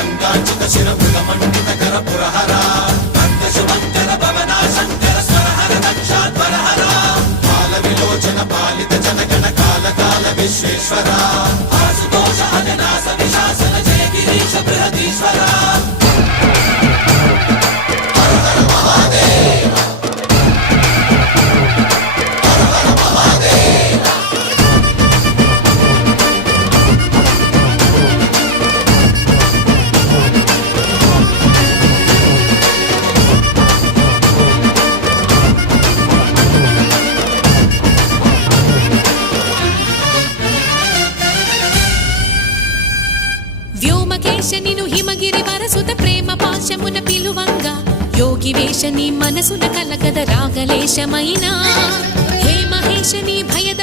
గంగాచిత శిర మృగమండిత కర పురహర భక్త శుభంకర భవనా శంకర స్వరహర దక్షాధ్వరహర బాల విలోచన పాలిత జనగణ కాల కాల విశ్వేశ్వర ఆశుతోష అజనాస విశాసన జయ గిరీశ బృహదీశ్వర హర హర మహాదేవ హర హర మహాదేవ వ్యోమకేశనిను హిమగిరి వరసుత ప్రేమ పాశమున పిలువంగా యోగి వేషని మనసున కలగద రాగలేశమైనా హే మహేశని భయద